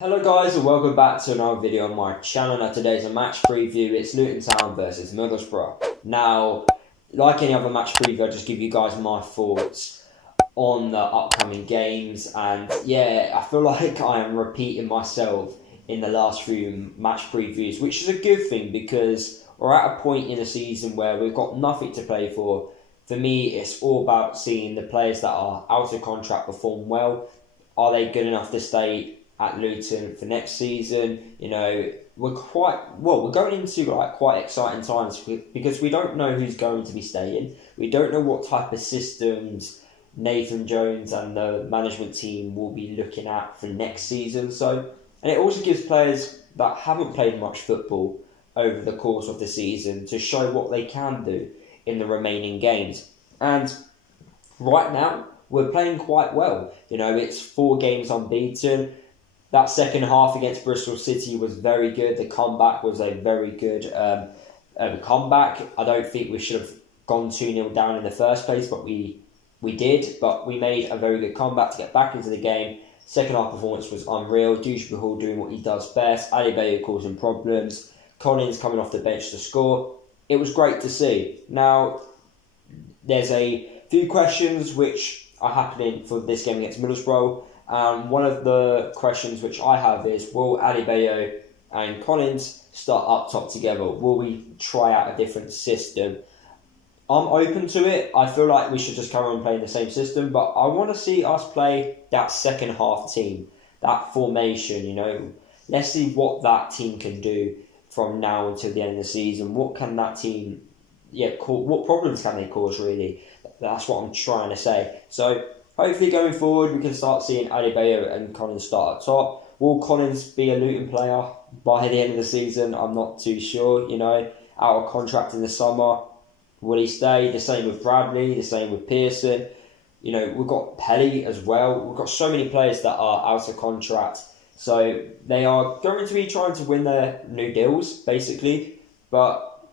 Hello guys and welcome back to another video on my channel. Now today's a match preview. It's Luton Town versus Middlesbrough. Now, like any other match preview, I'll just give you guys my thoughts on the upcoming games. And yeah, I feel like I am repeating myself in the last few match previews, which is a good thing because we're at a point in the season where we've got nothing to play for. For me, it's all about seeing the players that are out of contract perform well. Are they good enough to stay at Luton for next season? You know, we're going into quite exciting times because we don't know who's going to be staying. We don't know what type of systems Nathan Jones and the management team will be looking at for next season. And it also gives players that haven't played much football over the course of the season to show what they can do in the remaining games. And right now, we're playing quite well. You know, it's 4 games unbeaten. That second half against Bristol City was very good. The comeback was a very good comeback. I don't think we should have gone 2-0 down in the first place, but we did. But we made a very good comeback to get back into the game. Second half performance was unreal. Greenscreens doing what he does best. Adebayo causing problems. Collins coming off the bench to score. It was great to see. Now, there's a few questions which are happening for this game against Middlesbrough. One of the questions which I have is, will Adebayo and Collins start up top together? Will we try out a different system? I'm open to it. I feel like we should just carry on playing the same system, but I want to see us play that second half team, that formation, you know. Let's see what that team can do from now until the end of the season. What can that team, what problems can they cause, really? That's what I'm trying to say. So, hopefully going forward we can start seeing Adebayo and Collins start up top. Will Collins be a Luton player by the end of the season? I'm not too sure, you know. Out of contract in the summer. Will he stay? The same with Bradley, the same with Pearson. You know, we've got Pelly as well. We've got so many players that are out of contract. So they are going to be trying to win their new deals, basically. But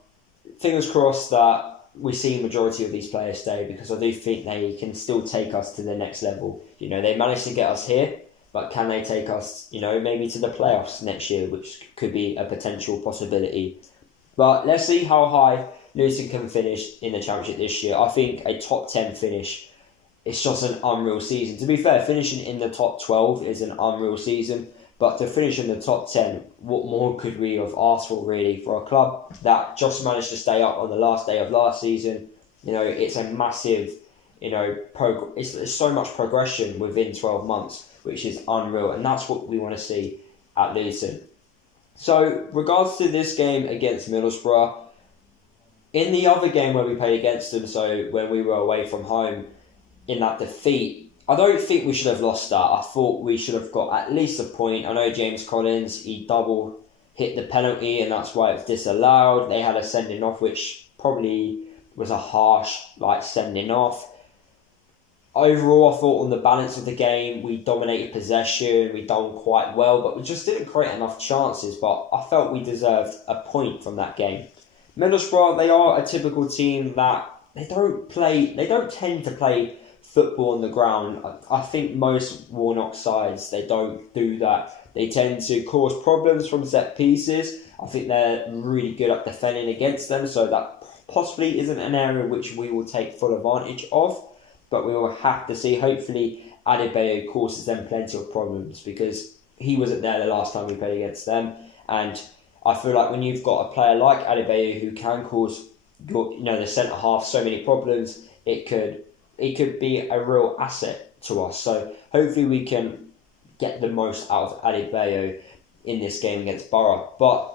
fingers crossed that we see majority of these players stay, because I do think they can still take us to the next level. You know, they managed to get us here, but can they take us, you know, maybe to the playoffs next year, which could be a potential possibility. But let's see how high Luton can finish in the Championship this year. I think a top 10 finish, it's just an unreal season. To be fair, finishing in the top 12 is an unreal season. But to finish in the top 10, what more could we have asked for, really, for a club that just managed to stay up on the last day of last season? You know, it's a massive, you know, it's so much progression within 12 months, which is unreal. And that's what we want to see at Luton. So, regards to this game against Middlesbrough, in the other game where we played against them, so when we were away from home in that defeat, I don't think we should have lost that. I thought we should have got at least a point. I know James Collins, he double hit the penalty and that's why it's disallowed. They had a sending off, which probably was a harsh sending off. Overall, I thought on the balance of the game, we dominated possession, we done quite well, but we just didn't create enough chances. But I felt we deserved a point from that game. Middlesbrough, they are a typical team that they don't tend to play football on the ground. I think most Warnock sides, they don't do that. They tend to cause problems from set pieces. I think they're really good at defending against them, so that possibly isn't an area which we will take full advantage of, but we will have to see. Hopefully Adebayo causes them plenty of problems, because he wasn't there the last time we played against them, and I feel like when you've got a player like Adebayo who can cause the centre half so many problems, it could be a real asset to us. So hopefully we can get the most out of Adebayo in this game against Borough. But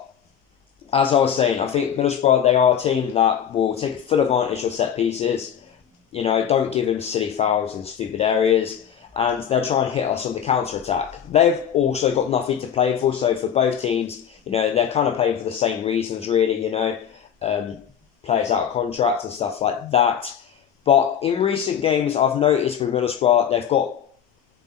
as I was saying, I think Middlesbrough, they are a team that will take full advantage of set pieces. You know, don't give them silly fouls in stupid areas, and they'll try and hit us on the counter-attack. They've also got nothing to play for, so for both teams, you know, they're kind of playing for the same reasons, really, you know, players out of contracts and stuff like that. But in recent games, I've noticed with Middlesbrough, they've got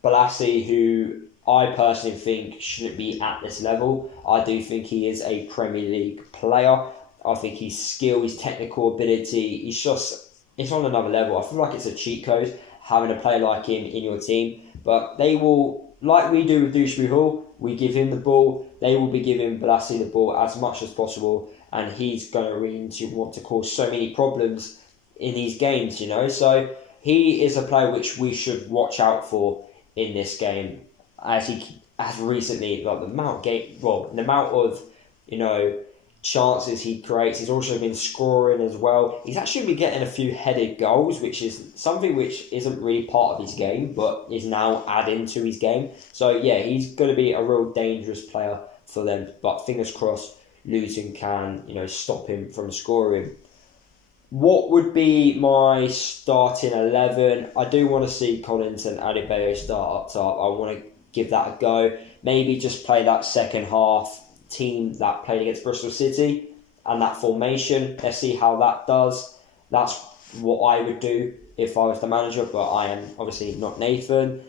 Balassi, who I personally think shouldn't be at this level. I do think he is a Premier League player. I think his skill, his technical ability, it's on another level. I feel like it's a cheat code having a player like him in your team. But they will, like we do with Greenscreens, we give him the ball, they will be giving Balassi the ball as much as possible, and he's going to really want to cause so many problems in these games, you know. So he is a player which we should watch out for in this game, as he has recently, like the amount of, you know, chances he creates. He's also been scoring as well. He's actually been getting a few headed goals, which is something which isn't really part of his game, but is now adding to his game. So yeah, he's going to be a real dangerous player for them. But fingers crossed, Luton can, you know, stop him from scoring. What would be my starting 11? I do want to see Collins and Adebayo start up top. I want to give that a go. Maybe just play that second half team that played against Bristol City and that formation. Let's see how that does. That's what I would do if I was the manager, but I am obviously not Nathan.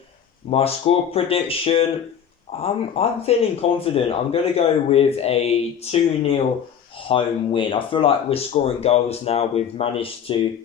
My score prediction, I'm feeling confident. I'm going to go with a 2-0 home win. I feel like we're scoring goals now. We've managed to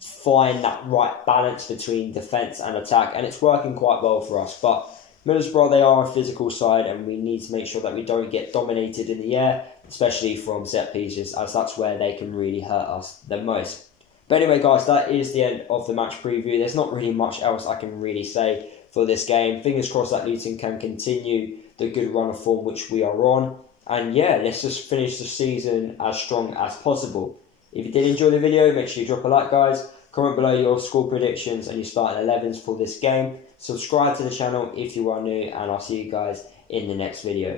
find that right balance between defence and attack, and it's working quite well for us. But Middlesbrough, they are a physical side, and we need to make sure that we don't get dominated in the air, especially from set pieces, as that's where they can really hurt us the most. But anyway, guys, that is the end of the match preview. There's not really much else I can really say for this game. Fingers crossed that Luton can continue the good run of form which we are on. And yeah, let's just finish the season as strong as possible. If you did enjoy the video, make sure you drop a like, guys. Comment below your score predictions and your starting 11s for this game. Subscribe to the channel if you are new, and I'll see you guys in the next video.